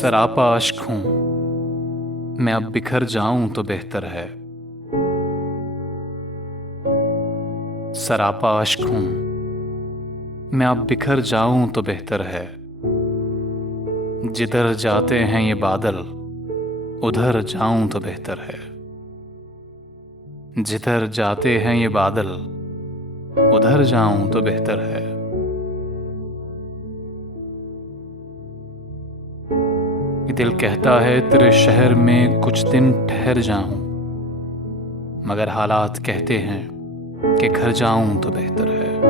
सरापा अश्क हूं मैं, अब बिखर जाऊं तो बेहतर है। सरापा अश्क हूं मैं, अब बिखर जाऊं तो बेहतर है। जिधर जाते हैं ये बादल, उधर जाऊं तो बेहतर है। जिधर जाते हैं ये बादल, उधर जाऊं तो बेहतर है। ये दिल कहता है तेरे शहर में कुछ दिन ठहर जाऊं, मगर हालात कहते हैं कि घर जाऊं तो बेहतर है।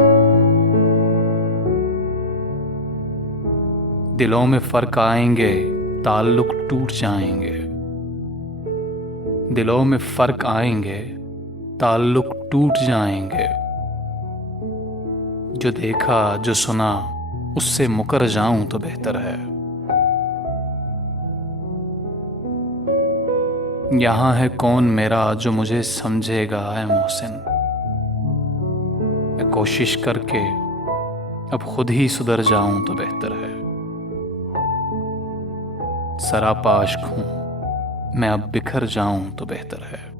दिलों में फर्क आएंगे, ताल्लुक टूट जाएंगे। दिलों में फर्क आएंगे, ताल्लुक टूट जाएंगे। जो देखा जो सुना उससे मुकर जाऊं तो बेहतर है। यहाँ है कौन मेरा जो मुझे समझेगा ऐ मोहसिन। मैं कोशिश करके अब खुद ही सुधर जाऊं तो बेहतर है। सरापा अश्क हूं मैं, अब बिखर जाऊं तो बेहतर है।